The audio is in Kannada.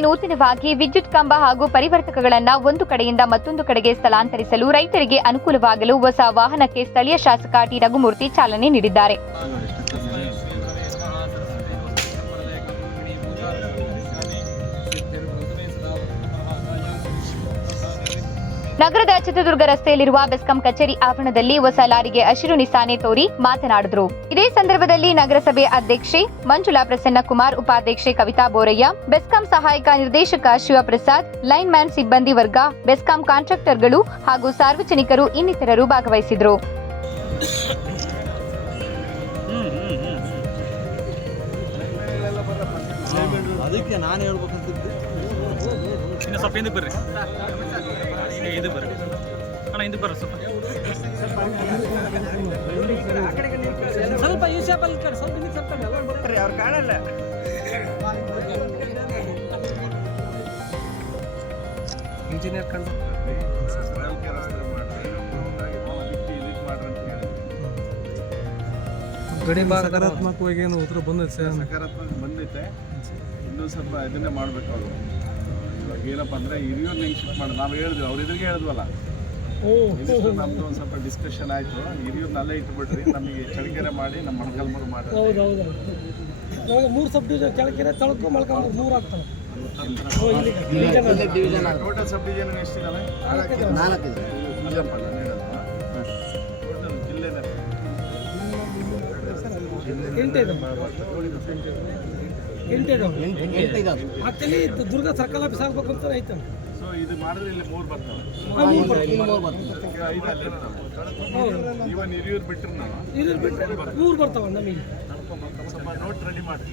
ನೂತನವಾಗಿ ವಿದ್ಯುತ್ ಕಂಬ ಹಾಗೂ ಪರಿವರ್ತಕಗಳನ್ನು ಒಂದು ಕಡೆಯಿಂದ ಮತ್ತೊಂದು ಕಡೆಗೆ ಸ್ಥಳಾಂತರಿಸಲು ರೈತರಿಗೆ ಅನುಕೂಲವಾಗಲು ಹೊಸ ವಾಹನಕ್ಕೆ ಸ್ಥಳೀಯ ಶಾಸಕ ಟಿ. ರಘುಮೂರ್ತಿ ಚಾಲನೆ ನೀಡಿದ್ದಾರೆ. ನಗರದ ಚಿತ್ರದುರ್ಗ ರಸ್ತೆಯಲ್ಲಿರುವ ಬೆಸ್ಕಾಂ ಕಚೇರಿ ಆವರಣದಲ್ಲಿ ಹೊಸ ಲಾರಿಗೆ ಹಸಿರು ನಿಶಾನೆ ತೋರಿ ಮಾತನಾಡಿದರು. ಇದೇ ಸಂದರ್ಭದಲ್ಲಿ ನಗರಸಭೆ ಅಧ್ಯಕ್ಷೆ ಮಂಜುಳಾ ಪ್ರಸನ್ನ ಕುಮಾರ್ ಉಪಾಧ್ಯಕ್ಷೆ ಕವಿತಾ ಬೋರಯ್ಯ ಬೆಸ್ಕಾಂ ಸಹಾಯಕ ನಿರ್ದೇಶಕ ಶಿವಪ್ರಸಾದ್ ಲೈನ್ ಮ್ಯಾನ್ ಸಿಬ್ಬಂದಿ ವರ್ಗ ಬೆಸ್ಕಾಂ ಕಾಂಟ್ರಾಕ್ಟರ್ಗಳು ಹಾಗೂ ಸಾರ್ವಜನಿಕರು ಇನ್ನಿತರರು ಭಾಗವಹಿಸಿದರು. ಅದಕ್ಕೆ ನಾನು ಹೇಳ್ಬೇಕಂತಿದ್ದೆ. ಇನ್ನು ಸ್ವಲ್ಪ ಹಿಂದಕ್ಕೆ ಬರ್ರಿ. ಇದು ಬರ್ರಿ ಅಣ್ಣ ಇದು ಬರ್ರಿ ಸ್ವಲ್ಪ. ಸ್ವಲ್ಪ ಈ ಶಾಪಲ್ಲಿ ಕಡೆ ಸ್ವಲ್ಪ ಹಿಂದಕ್ಕೆ ಸ್ವಲ್ಪ ಬರ್ತಾರೆ ಅವ್ರು ಕಾಣಲ್ಲ. ಇಂಜಿನಿಯರ್ ಕಂಡು. ಗಡಿ ಭಾಗ ಸಕಾರಾತ್ಮಕವಾಗಿ ಏನು ಉತ್ತರ ಬಂದೈತೆ? ಸರ್ ಸಕಾರಾತ್ಮಕ ಬಂದೈತೆ. ಇನ್ನೂ ಸ್ವಲ್ಪ ಇದನ್ನೇ ಮಾಡ್ಬೇಕು ಅವರು. ಇವಾಗ ಏನಪ್ಪ ಅಂದರೆ ಹಿರಿಯವ್ರನ್ನ ಹೆಂಗೆ ಶಿಫ್ಟ್ ಮಾಡೋದು ನಾವು ಹೇಳಿದ್ವಿ ಅವ್ರ ಎದುರಿಗೆ ಹೇಳಿದ್ವಲ್ಲ. ಇದಿಷ್ಟು ನಮ್ದು ಒಂದು ಸ್ವಲ್ಪ ಡಿಸ್ಕಷನ್ ಆಯಿತು. ಹಿರಿಯೂರ್ನ ಅಲ್ಲೇ ಇಟ್ಬಿಟ್ರಿ ನಮಗೆ ಚಳಿಕೆರೆ ಮಾಡಿ ನಮ್ಮ ಮೊಣಕಲ್ಮೂರು ಮಾಡಿ ಹೌದು ಹೌದು ಇವಾಗ ಮೂರು ಸಬ್ ಡಿವಿಷನ್ ಕೆಳಕೆರೆ ತಳಕು ಮಲ್ಕೊಂಡು ಮೂರು ಆಗ್ತವೆ. ಟೋಟಲ್ ಸಬ್ ಡಿವಿಷನ್ ಎಷ್ಟಿದಾವೆ? ನಾಲ್ಕಿದೆ. ಟೋಟಲ್ ಎಂಟು ಇದೆ ಆಕ್ಚುಲಿ ದುರ್ಗ ಸರ್ಕಲ್ ಆಫೀಸ್ ಆಗ್ಬೇಕು ಅಂತ ಐತೆ. ಸೊ ಇದು ಮಾಡಿದ್ರೆ ಇಲ್ಲಿ ಮೂರು ಬರ್ತವೆ. ಇವನ್ ಹಿರಿಯೂರು ಬಿಟ್ಟರು ನಾನು ಇದು ಬಿಟ್ಟು ಮೂರು ಬರ್ತಾವೆ ನಮಗೆ. ನೋಟ್ ರೆಡಿ ಮಾಡಿ.